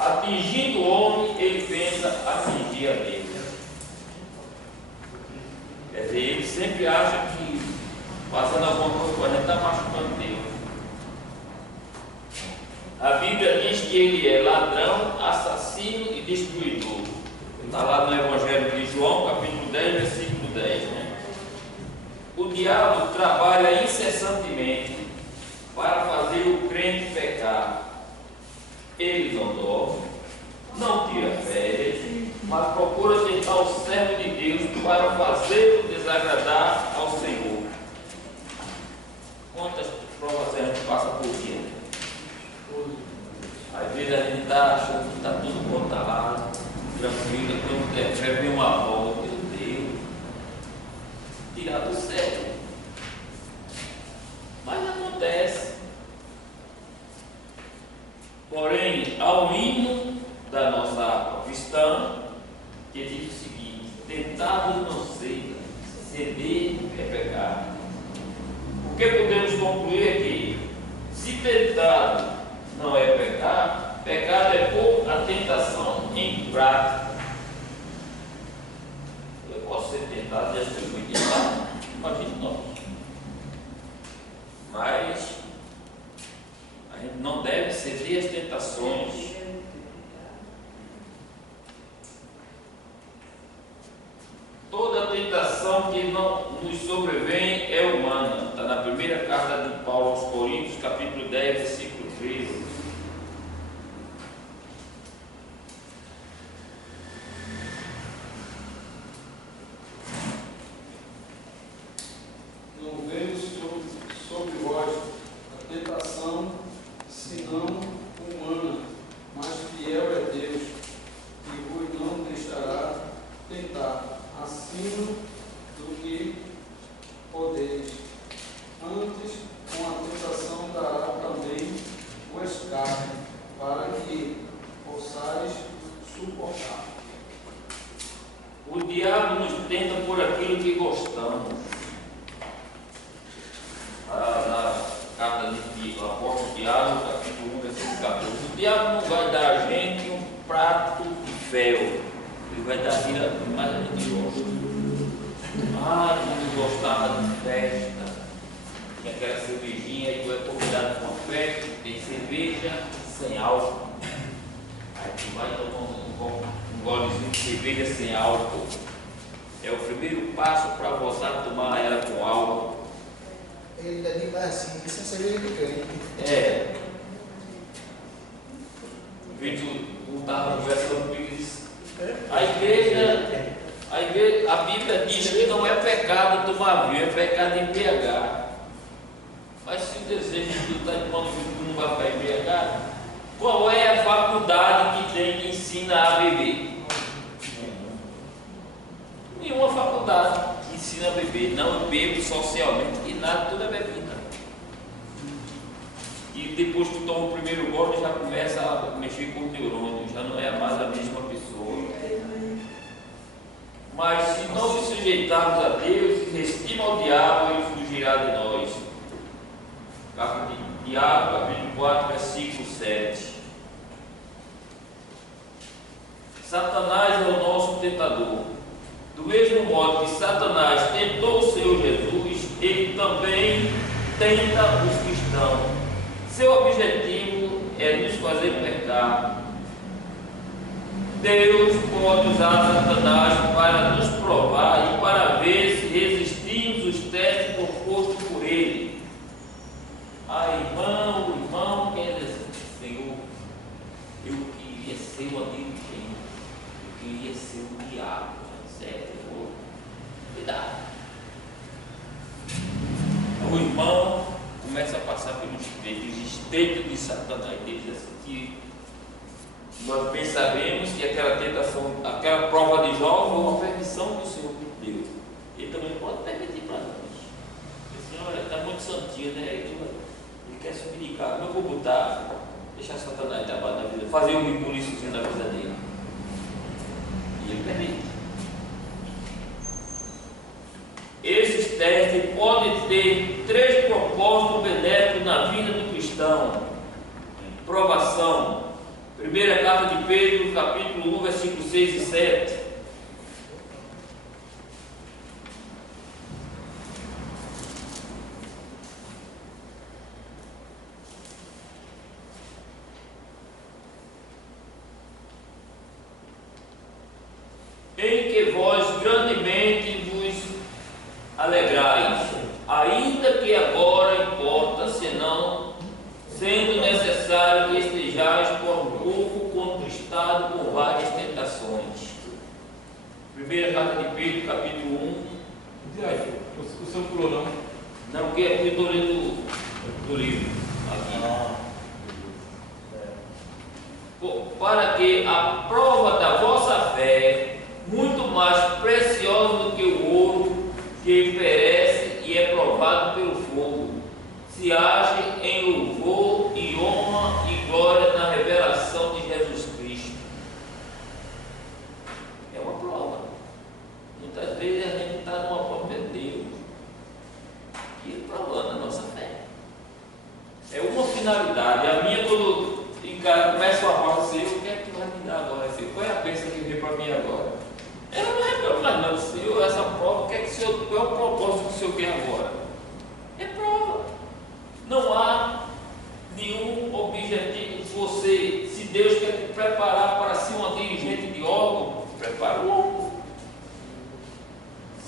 Atingindo o homem, ele pensa atingir a Deus. Quer dizer, ele sempre acha que fazendo alguma coisa com a gente está machucando Deus. A Bíblia diz que ele é ladrão, assassino e destruidor. Está lá no Evangelho de João, capítulo 10, versículo 10. Né? O diabo trabalha incessantemente para fazer o crente pecar. Ele não dorme, não tira férias, mas procura tentar o servo de Deus para fazê-lo desagradar ao Senhor. Quantas provas a gente passa por dia? Às vezes a gente está achando que está tudo controlado, tranquilo, quando vai vir uma volta, meu Deus, tirar do sério. Mas acontece. Porém, há um hino da nossa água cristã que diz o seguinte: tentado não seja, ceder é pecado. O que podemos concluir é que, se tentado não é pecado, pecado é pôr a tentação em prática. Eu posso ser tentado, já estou muito tentado, imagine nós. Mas a gente não deve ceder às tentações. Toda tentação que não nos sobrevém é humana. Está na primeira carta de Paulo aos Coríntios, capítulo 10, versículo 13. Não veio sobre vós a tentação, senão humana, mas fiel é Deus, que vos não deixará tentar acima do que podeis. Antes, com a tentação dará também o escape, para que possais suportar. O diabo nos tenta por aquilo que gostamos. Na carta de apóstolo Tiago, capítulo 1, versículo 14. O diabo não vai dar a gente um prato de fel, ele vai dar aquilo mais a gente gosta. Não gostava de festa, tinha aquela cervejinha, e tu é convidado para uma festa, tem cerveja sem álcool. Aí tu vai tomar um golezinho de cerveja sem álcool. É o primeiro passo para voltar a tomar ela com álcool. Ele ainda diz assim, essa cerveja de crente. É. O vídeo estava conversando comigo e disse: a Bíblia diz que não é pecado tomar vinho, é pecado embriagar. Mas se o desejo de tu está tomando vinho não vai para embriagar, qual é a faculdade que tem que ensina a beber? Nenhuma faculdade que ensina a beber. Não bebo socialmente e nada, tudo é bebida. E depois que tu toma o primeiro gole, já começa a mexer com o neurônio, já não é mais a mesma pessoa. Mas se não nos sujeitarmos a Deus e resistirmos ao diabo, ele fugirá de nós. Carta de Tiago, capítulo 4, versículo 7. Satanás é o nosso tentador. Do mesmo modo que Satanás tentou o Senhor Jesus, ele também tenta os cristãos. Seu objetivo é nos fazer pecar. Deus pode usar Satanás para nos provar e para ver se resistimos os testes propostos por ele. O irmão quer dizer: Senhor, eu queria ser o amigo de quem? Eu queria ser o diabo, certo? Cuidado. O irmão começa a passar pelos estreitos de Satanás. Ele diz assim que nós bem sabemos que aquela tentação, aquela prova de Jó foi uma permissão que o Senhor deu. Ele também pode permitir para nós. O Senhor está muito santinho, né? Ele quer subir de carro. Eu vou botar, deixar Satanás trabalhar na vida, fazer um rebuliçozinho na vida dele. E ele permite. Esses testes podem ter três propósitos benéficos na vida do cristão: provação, Primeira carta de Pedro, capítulo 1, versículos 6 e 7. Em que vós grandemente vos alegrais, ainda que agora importa, senão, sendo necessário que estejais por um pouco contristado por várias tentações. Primeira carta de Pedro, capítulo 1. O seu pulou não? Não, porque eu estou lendo do livro aqui. Para que a prova da vossa fé, muito mais preciosa do que o ouro, que perece e é provado pelo fogo, se age em louvor e honra e glória na revelação de Jesus Cristo. É uma prova. Muitas vezes a gente está numa prova de Deus e provando a nossa fé. É uma finalidade. A minha, quando começa a falar assim, o que é que tu vai me dar agora? Qual é a bênção que veio para mim agora? Ela não reclama mais não, Senhor, essa prova, qual é o propósito que o Senhor quer agora? É prova. Não há nenhum objetivo. Se Deus quer te preparar para ser uma dirigente de órgão, prepara o órgão.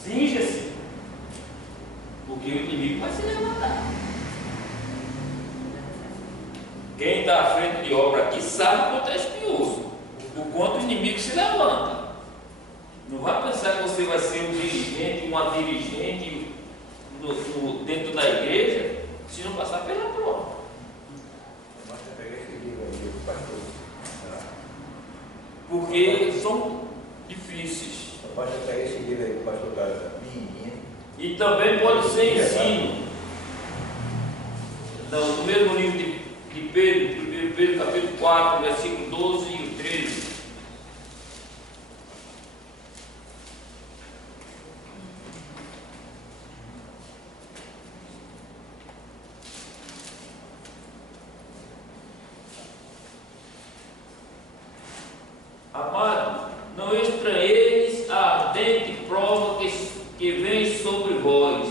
Cinja-se. Porque o inimigo vai se levantar. Quem está à frente de obra aqui sabe o quanto é espinhoso, o quanto o inimigo se levanta. Não vai pensar que você vai ser um dirigente, uma dirigente dentro da igreja, se não passar pela prova. Porque são difíceis. E também pode ser ensino. No mesmo livro de Pedro, 1 Pedro capítulo 4, versículo 12 e o 13. Amado, não estranheis a ardente prova que vem sobre vós,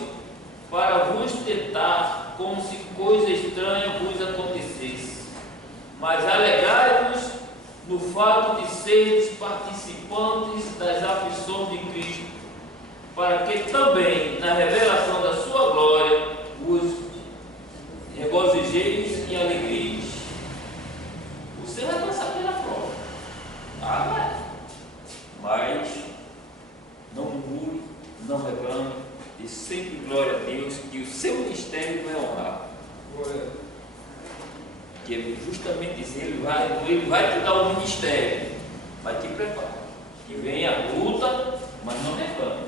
para vos tentar, como se coisa estranha vos acontecesse. Mas alegrai-vos no fato de seres participantes das aflições de Cristo, para que também, na revelação da sua glória, vos regozijeis e alegreis. Você vai passar pela prova. Mas não murmure, não reclame, e sempre glória a Deus, que o seu ministério vai honrar. Que é justamente dizer, ele vai te dar o ministério, mas te prepara. Que venha a luta, mas não reclame.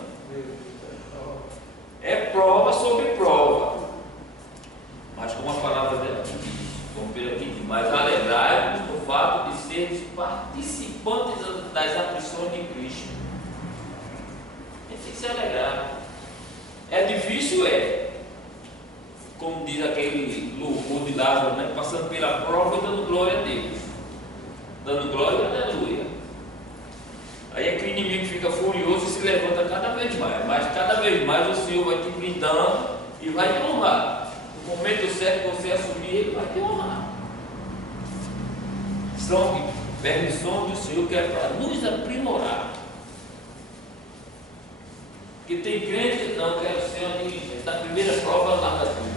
É prova sobre prova. Mas como a palavra dela diz, como Pedro aqui diz, mas alegrai-vos no fato de seres participantes das aflições de Cristo. A gente tem que se alegrar. É difícil, como diz aquele louvor de Lázaro, né? Passando pela prova e dando glória a Deus. Dando glória e aleluia. Aí é que o inimigo fica furioso e se levanta cada vez mais. Mas cada vez mais o Senhor vai te blindando e vai te honrar. No momento certo que você assumir, Ele vai te honrar. São permissões do Senhor que é para nos aprimorar. Porque tem crente que não quer ser uma dirigente. Da primeira prova, larga tudo.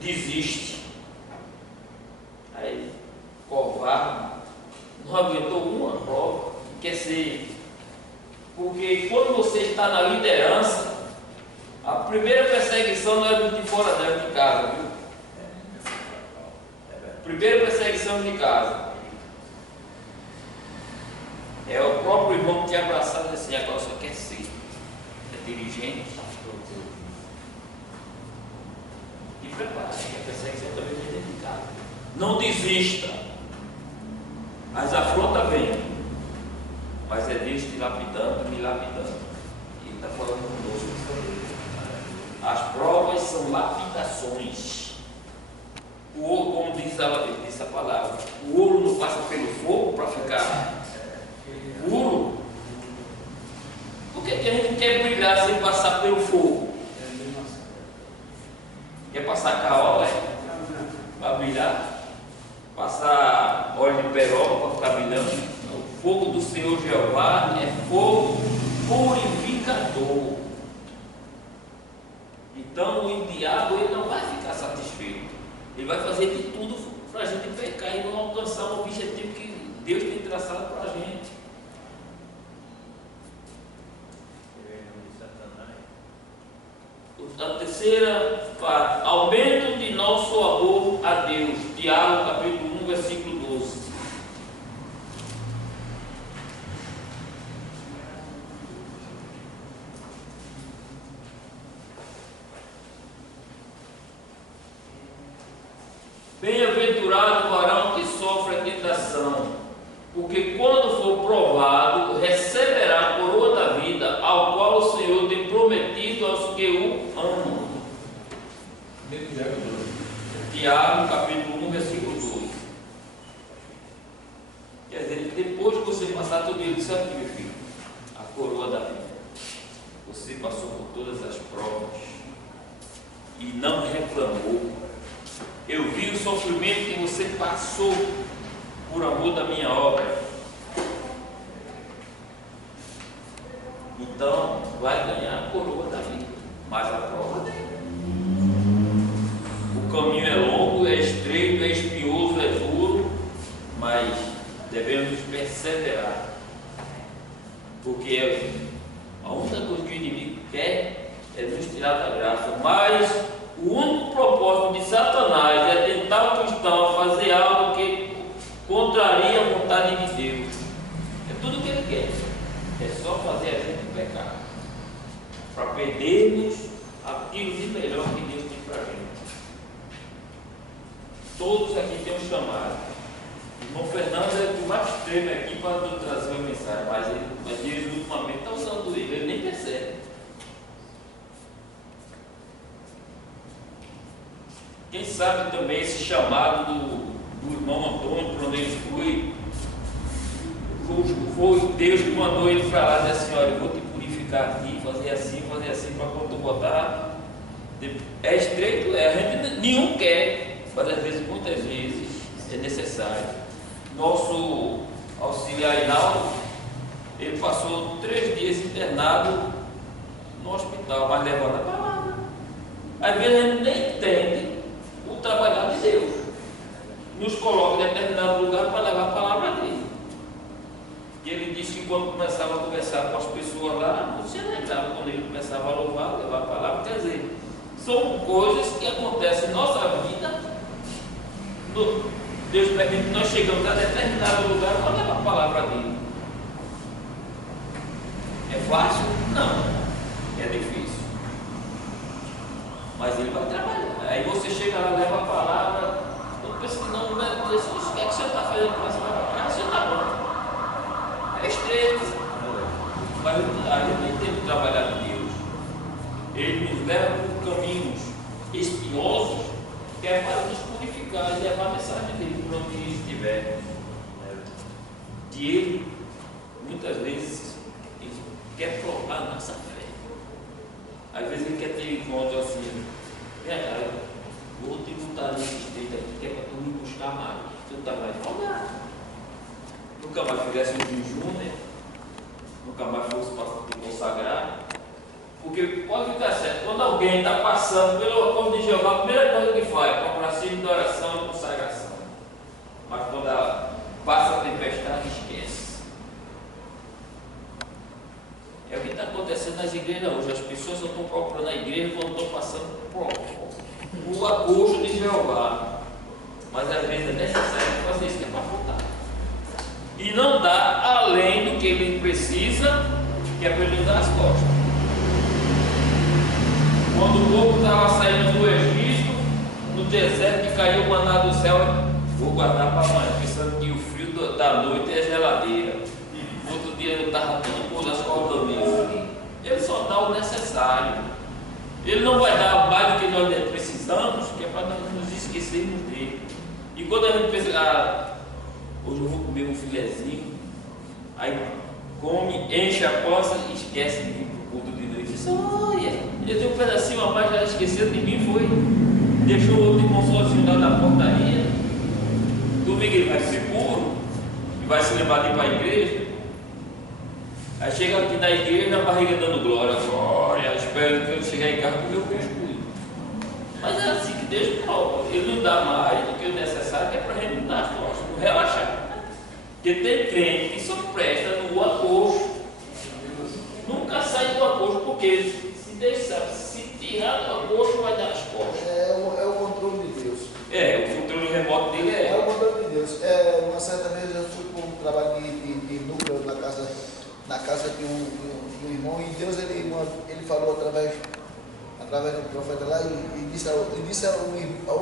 Desiste. Aí, covarde, não aguentou uma prova, quer ser. Porque quando você está na liderança, a primeira perseguição não é do de fora dentro de casa, viu? Primeira perseguição de casa. É o próprio irmão que te abraçar e dizer assim, agora só quer ser. É dirigente. E prepare-se, que a perseguição também vem dentro de casa. Não desista. As afrontas vêm. Mas é Deus te lapidando, me lapidando. E Ele está falando conosco. As provas são lapidações. O ouro, como diz a palavra, o ouro ouro passa pelo fogo para ficar puro. Por que a gente quer brilhar sem passar pelo fogo? Quer passar caola para brilhar? Passar óleo de peroba para ficar brilhando? O fogo do Senhor Jeová é fogo purificador. Então o diabo ele não vai ficar satisfeito. Ele vai fazer de tudo para a gente pecar e não alcançar o objetivo que Deus tem traçado para a gente. A terceira parte, aumento de nosso amor a Deus. Tiago capítulo 1, versículo 12. Bem-aventurado o varão que sofre a tentação, porque quando for provado, receberá a coroa da vida, ao qual o Senhor tem prometido aos que o amam. Tiago, capítulo 1, versículo 12. Quer dizer, depois de você passar tudo isso, sabe o que, meu filho? A coroa da vida. Você passou por todas as provas e não reclamou. Eu vi o sofrimento que você passou por amor da minha obra. Então vai ganhar a coroa da vida, mas a prova dele. O caminho é longo, é estreito, é espinhoso, é duro, mas devemos perseverar, porque a única coisa que o inimigo quer é nos tirar da graça. Mas o único propósito de Satanás é tentar o cristão a fazer algo que contraria a vontade de Deus. É tudo o que ele quer. É só fazer a gente pecar, para perdermos aquilo de melhor que Deus tem para a gente. Todos aqui têm um chamado. O irmão Fernando é o mais extremo aqui para nos trazer uma mensagem, mas ele ultimamente está usando ele nem percebe. Quem sabe também esse chamado do irmão Antônio, para onde ele foi Deus que mandou ele para lá, dizer assim: olha, eu vou te purificar aqui, fazer assim, para quando tu botar. É estreito, a gente nenhum quer, mas às vezes, muitas vezes, é necessário. Nosso auxiliar Hinaldo, ele passou 3 dias internado no hospital, mas levando a palavra. Às vezes a gente nem entende o trabalhar de Deus, nos coloca em determinado lugar para levar a palavra dele. E ele disse que quando começava a conversar com as pessoas lá, não se lembrava quando ele começava a louvar, levar a palavra. Quer dizer, são coisas que acontecem em nossa vida. Deus permite que nós chegamos a determinado lugar para levar a palavra dele. É fácil? Não. É difícil. Mas ele vai trabalhar. Aí você chega lá, leva a palavra, não pensa que não, Jesus, o que é que você está fazendo com essa palavra? Você está bom. É estreito. Mas a gente nem tem que trabalhar com Deus. Ele nos leva por caminhos espinhosos, que é para nos purificar e levar a mensagem dele para onde ele estiver. E ele, muitas vezes, ele quer provar a nossa fé. Às vezes ele quer ter encontro assim: vou te botar nesse estreito aqui, que é para tu me buscar mais. Tu está mais folgado. Nunca mais fizesse um jejum, né? Nunca mais fosse para te consagrar. Porque pode ficar certo, quando alguém está passando pelo acordo de Jeová, a primeira coisa que faz é para cima de oração e consagração. Mas quando passa a tempestade, esquece. É o que está acontecendo nas igrejas hoje. As pessoas só estão procurando a igreja quando estão passando por o acordo de Jeová. Mas às vezes é necessário fazer isso, que é para voltar. E não dá além do que ele precisa, que é para ele dar as costas. Quando o povo estava saindo do Egito, no deserto, que caiu o maná do céu, vou guardar para amanhã, pensando que o frio da noite é geladeira. No outro dia ele estava tudo por as costas mesmo. Ele só dá o necessário. Ele não vai dar mais do que nós precisamos, que é para não nos esquecermos dele. E quando a gente pensa, hoje eu vou comer um filezinho, aí come, enche a pança e esquece de vir para o culto de noite. Isso, olha, ele tem um pedacinho a mais, já esqueceu de mim, foi, deixou o outro irmão sozinho lá na portaria. Domingo ele vai seguro e vai se levar ali para a igreja. Aí chega aqui na igreja, a barriga dando glória, glória, espero que eu chegar em casa com o meu cuscuz. Mas é assim que Deus prova, Ele não dá mais do que o necessário, que é para a gente não dar força, não relaxar. Porque tem crente que só presta no acordo, nunca sai do acordo, porque se tirar do acordo vai dar as costas. É o controle de Deus. O controle remoto dele É o controle de Deus. Uma certa vez eu fui para um trabalho de núcleo na casa de um irmão, e Deus ele falou através do profeta lá e disse ao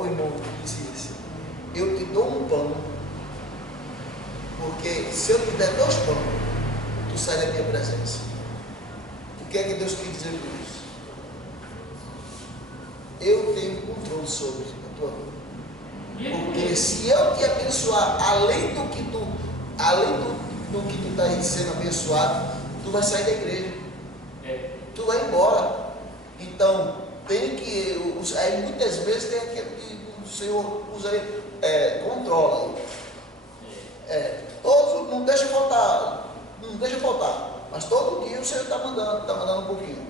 irmão, disse, eu te dou um pão, porque se eu te der 2 pães, tu sai da minha presença. O que é que Deus quer dizer com isso? Eu tenho controle sobre a tua vida. Porque se eu te abençoar além do que tu está sendo abençoado, tu vai sair da igreja. Tu vai embora. Então, tem que. Aí muitas vezes tem aquilo que o Senhor usa, controla. Não deixa faltar. Mas todo dia o Senhor está mandando um pouquinho.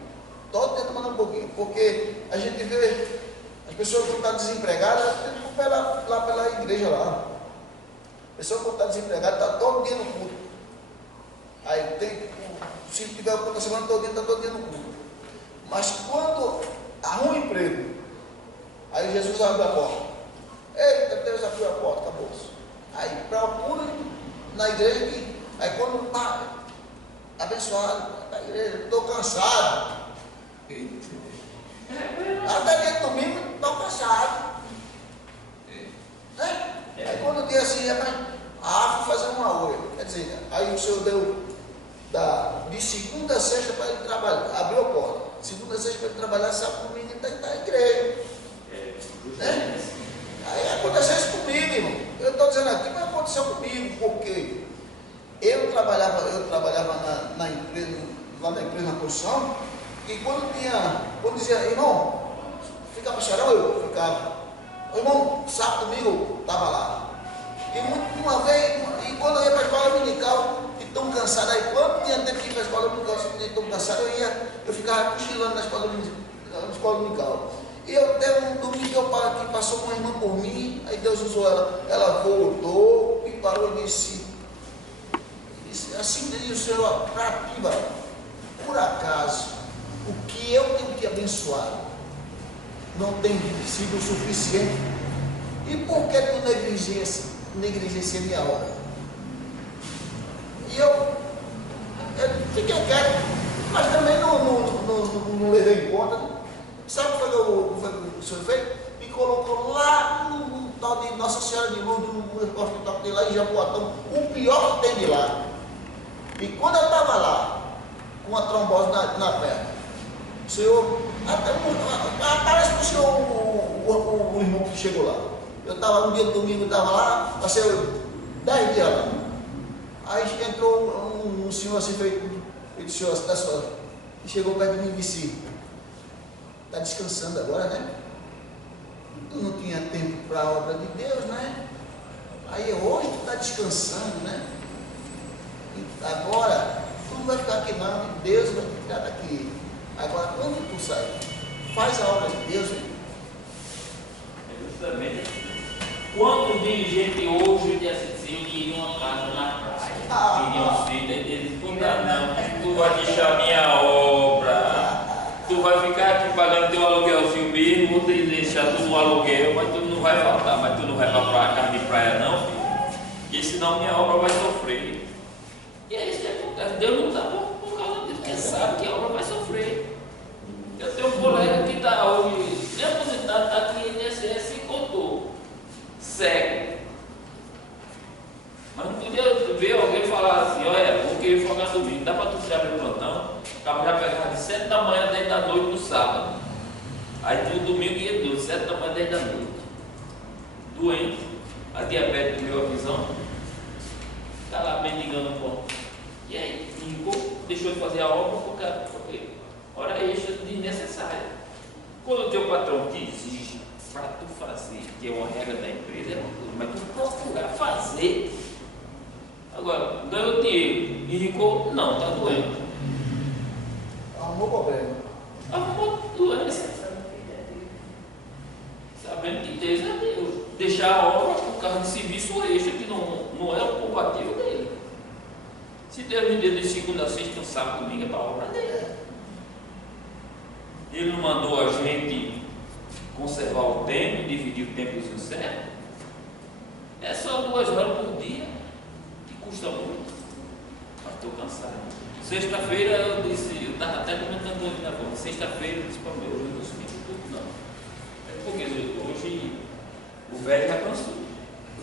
Todo dia está mandando um pouquinho. Porque a gente vê as pessoas que estão desempregadas lá pela igreja lá. A pessoa que está desempregada está todo dia no culto. Aí se tiver o culto da semana todo dia, está todo dia no culto. Mas quando arruma um emprego, aí Jesus abre a porta. Eita, Deus abriu a porta, acabou-se. Aí procura na igreja que, aí quando está abençoado, na igreja, estou cansado. Até dia de domingo, estou cansado. Aí quando diz assim, fui fazer uma hora. Quer dizer, aí o Senhor deu de segunda a sexta para ele trabalhar, abriu a porta. Segunda a sexta para ele trabalhar, sabe que o menino está na igreja. Aí aconteceu isso comigo, irmão. Eu estou dizendo aqui, mas aconteceu comigo, porque eu trabalhava na empresa, lá na empresa, na construção, e quando dizia, irmão, fica para xarão, eu ficava. Irmão, sábado, domingo, estava lá. E uma vez, e quando eu ia para a escola dominical, e tão cansado, aí quando tinha tempo de ir para a escola dominical, tão cansado, eu ficava cochilando na escola dominical. E eu teve um domingo que passou uma irmã por mim, aí Deus usou ela voltou e parou e disse assim diz o Senhor, para ti, por acaso, o que eu tenho te abençoado não tem sido o suficiente? E por que tu negligencia minha obra? E eu fiquei quieto, mas também não levei em conta. Sabe o que o Senhor fez? Me colocou lá no tal de Nossa Senhora de Lourdes, no hospital que tem lá em Jaboatão, o pior que tem de lá. E quando eu estava lá, com a trombose na perna, o Senhor, parece que o Senhor, o irmão que chegou lá. Eu estava um dia domingo, estava lá, passei 10 dias lá. Aí entrou um senhor assim, feito, ele disse, e chegou perto de mim e disse, está descansando agora, né? Tu não tinha tempo para a obra de Deus, né? Aí hoje tu está descansando, né? E agora, tu não vai ficar aqui não, Deus vai te tirar daqui. Agora, quando tu sai, faz a obra de Deus, hein? Justamente. Quantos dirigentes hoje de assistência queriam uma casa na praia? Queriam os filhos, eles não, tu vai deixar minha obra. Tu vai ficar aqui pagando teu aluguelzinho mesmo, vou te deixar tu no aluguel, mas tu não vai faltar, mas tu não vai para casa de praia não, filho. Porque senão minha obra vai sofrer. E é isso que acontece, Deus não está por causa disso, porque sabe que a obra vai sofrer. Eu tenho um colega que está hoje, nem aposentado, está aqui em INSS e contou, cego. Mas não podia ver alguém falar assim, olha, vou querer folgar domingo, dá para tu tirar meu plantão? Acaba já pegando de 7 da manhã, 10 da noite no sábado. Aí no domingo ia 12, 7 da manhã, 10 da noite. Doente, a diabetes deu a visão. ficar lá mendigando o pão. E aí, deixou de fazer a obra porque hora extra desnecessária. Quando o teu patrão te exige para tu fazer, que é uma regra da empresa, é uma coisa, mas tu procurar fazer. Agora, ganhou dinheiro e rico, não, está doendo. Arrumou problema. Arrumou doença. Sabendo que Deus é Deus. Deixar a obra por causa de serviço extra, que não é o combativo dele. Se Deus me deu de segunda a sexta, um sábado, domingo, é para a obra dele. Ele não mandou a gente conservar o tempo, dividir o tempo certo. É só 2 horas por dia, que custa muito. Mas estou cansado. Sexta-feira eu estava até comentando hoje na boca. Sexta-feira eu disse para mim, hoje eu não sinto tudo não. É porque hoje o velho já cansou.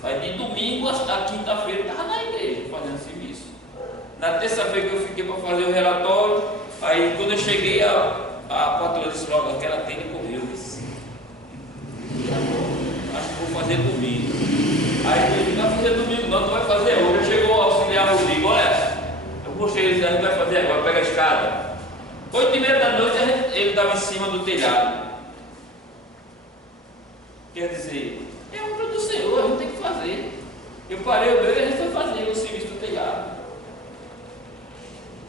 Aí de domingo a quinta-feira eu estava na igreja fazendo serviço. Na terça-feira que eu fiquei para fazer o relatório, aí quando eu cheguei a patroa disse logo, aquela telha correu. Acho que vou fazer domingo. Aí ele não vai fazer domingo, não, tu vai fazer hoje. Chegou o auxiliar Rodrigo, olha, eu mostrei ele, a gente vai fazer agora, pega a escada. 8h30 da noite ele estava em cima do telhado. Quer dizer, é obra do Senhor, a gente tem que fazer. Eu parei o meu e a gente foi fazer o serviço do telhado.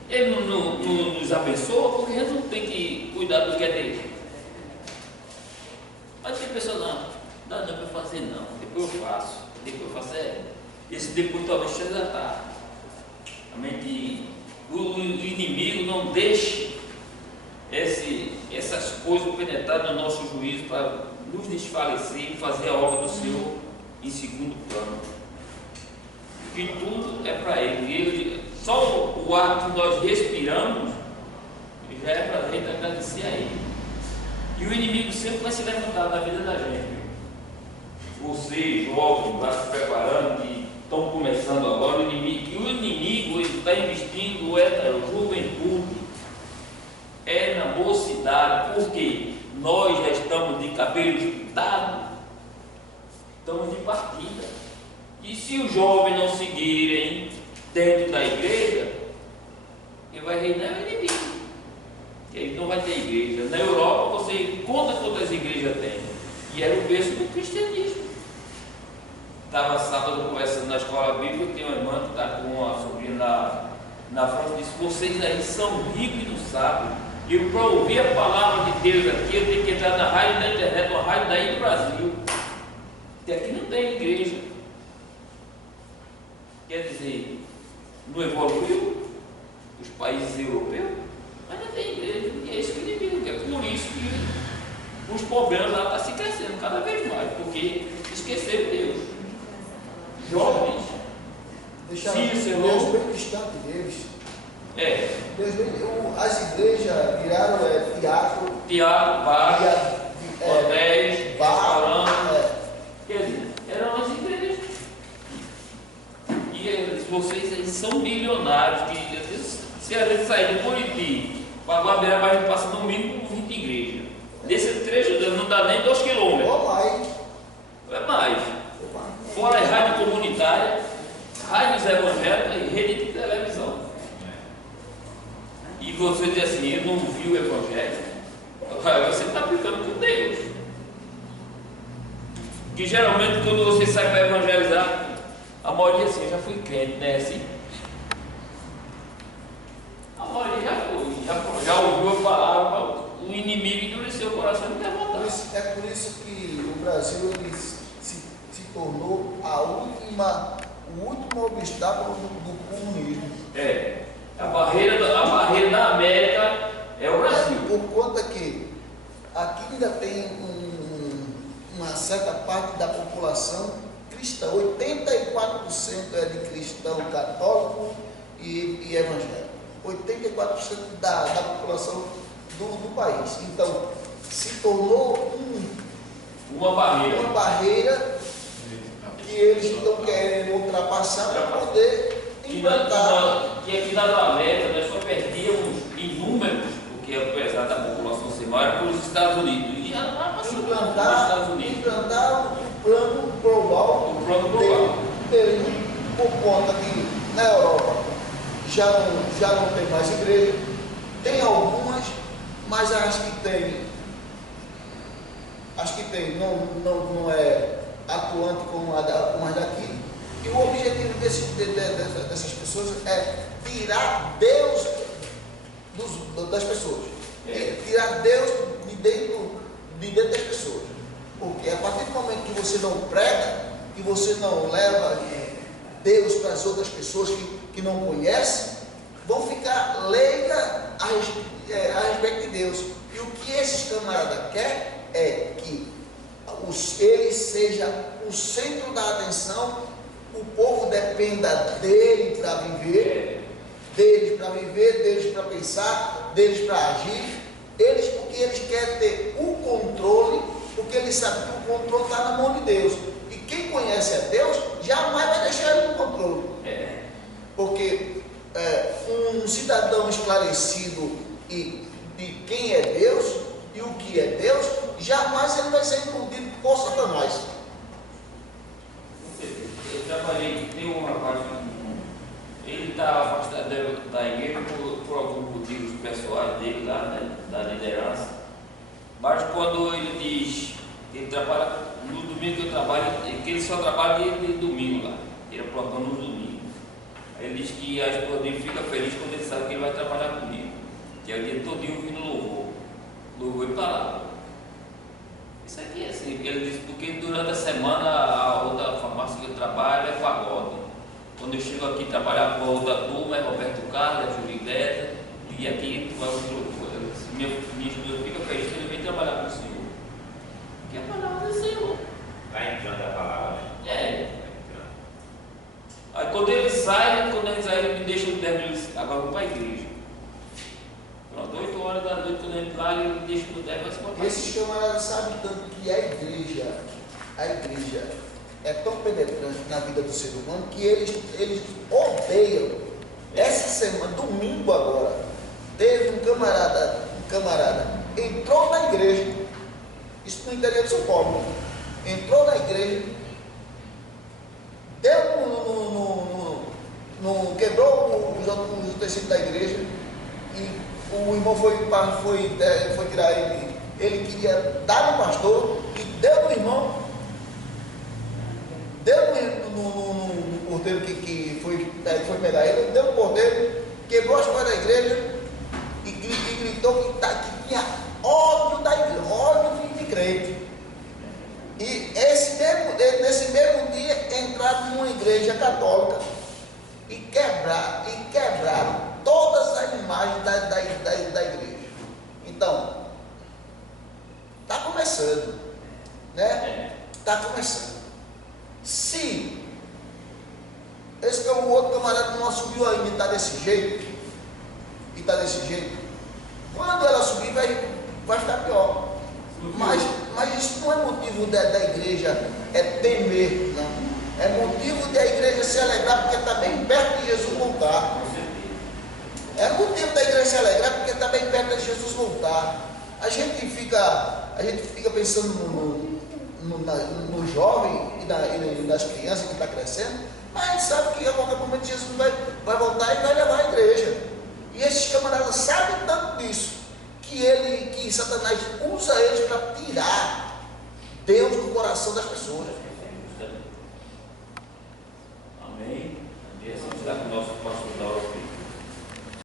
Ele não nos abençoa porque a gente não tem que cuidar do que é dele. Mas tem pessoa, não dá para fazer não, depois eu faço, esse depois talvez seja tarde. O inimigo não deixe essas coisas penetrar no nosso juízo para nos desfalecer e fazer a obra do Senhor em segundo plano. Que tudo é para Ele. Só o ar que nós respiramos já é para a gente agradecer a Ele. E o inimigo sempre vai se levantar na vida da gente. Você, jovem, vai se preparando e estão começando agora. O inimigo ele está investindo na juventude, é na mocidade, porque nós já estamos de cabelo pintado, estamos de partida. E se os jovens não seguirem dentro da igreja, ele vai reinar o inimigo. E aí não vai ter igreja. Na Europa, você conta quantas igrejas tem. E era o berço do cristianismo. Estava sábado conversando na escola bíblica, tem uma irmã que está com uma sobrinha na França, disse, vocês aí são ricos e não sabem. E para ouvir a palavra de Deus aqui, eu tenho que entrar na rádio da internet, uma rádio daí do Brasil. Porque aqui não tem igreja. Quer dizer, não evoluiu os países europeus, mas não tem igreja. E é isso que o inimigo quer. Por isso que os problemas lá estão se crescendo cada vez mais, porque esqueceram Deus. Jovens, deixaram sim, Deus bem distante deles. É. As igrejas viraram teatro, bar, hotéis, restaurantes. É. Quer dizer, eram as igrejas. E vocês aí são milionários. Que, às vezes, se a gente sair do Buriti para Guabiraba, a gente passa no mínimo 20 igrejas. Desse trecho não dá nem 2 quilômetros. É mais. Fora a rádio comunitária, rádios evangélicas e rede de televisão. E você diz assim, eu não vi o evangelho. Você está ficando com Deus. Que geralmente quando você sai para evangelizar, a maioria assim, já fui crente, né? Assim. A maioria já ouviu a palavra, o inimigo endureceu o coração e não quer voltar. É por isso que o Brasil ele se tornou o último obstáculo do comunismo. É. A barreira da América é o Brasil. Por conta que aqui ainda tem uma certa parte da população cristã, 84% é de cristão católico e evangélico. 84% da população do país. Então, se tornou uma barreira que eles estão querendo ultrapassar para poder implantar. Que aqui na América nós só perdíamos em números, porque apesar da população ser maior, para os Estados Unidos. E implantar o plano global, por conta na Europa já não tem mais igreja, tem algumas, mas as que tem não é atuante como as daqui. E o objetivo dessas pessoas é tirar Deus das pessoas, tirar Deus de dentro das pessoas, porque a partir do momento que você não prega, que você não leva Deus para as outras pessoas que não conhecem, vão ficar leigas a respeito de Deus. E o que esses camaradas querem é que ele seja o centro da atenção, o povo dependa dele para viver, deles para pensar, deles para agir, porque eles querem ter o controle, porque eles sabem que o controle está na mão de Deus. E quem conhece a Deus jamais vai deixar ele no controle. Porque um cidadão esclarecido de quem é Deus e o que é Deus, jamais ele vai ser iludido por Satanás. Eu trabalhei, tem um rapaz, ele está afastado da igreja por alguns motivos pessoais dele lá, né, da liderança. Mas quando ele diz que ele trabalha, no domingo que eu trabalho, que ele só trabalha de domingo lá, ele é plantão no domingo. Aí ele diz que a esposa dele fica feliz quando ele sabe que ele vai trabalhar comigo, que é o dia todinho ouvindo louvor e palavra. Isso aqui é assim, ele diz, porque durante a semana a outra farmácia que eu trabalho é pagode. Quando eu chego aqui trabalhar com a outra turma, é Roberto Carlos, é Júlio Deta, e aqui tu vai minha esposa fica feliz que ele vem trabalhar com o Senhor. Que a palavra do Senhor. Vai entrando a palavra. Aí quando ele sai, ele me deixa no 10 minutos, agora eu vou para a igreja. Pronto, 8 horas da noite, quando ele vai, ele me deixa no 10 minutos para a igreja. Esses camaradas sabem tanto que a igreja é tão penetrante na vida do ser humano que eles odeiam. Essa semana, domingo agora, teve um camarada entrou na igreja, isso no interior de São Paulo, entrou na igreja, quebrou os utensílios da igreja, e o irmão foi tirar ele queria dar no pastor, e deu no irmão, deu no porteiro que foi pegar ele, deu no porteiro, quebrou as portas da igreja e gritou que tinha ódio da igreja, ódio de crente. E nesse mesmo dia entraram numa igreja católica e quebraram todas as imagens da igreja. Então, está começando, né? Está começando. Se esse outro camarada não subiu ainda e está desse jeito, quando ela subir vai ficar pior. Mas isso não é motivo da igreja temer, não. É motivo da igreja se alegrar porque está bem perto de Jesus voltar. É motivo da igreja se alegrar porque está bem perto de Jesus voltar. A gente fica pensando no jovem e nas crianças que estão crescendo, mas a gente sabe que a qualquer momento Jesus vai voltar e vai levar a igreja. E esses camaradas sabem tanto disso, que Satanás usa eles para tirar Deus do coração das pessoas.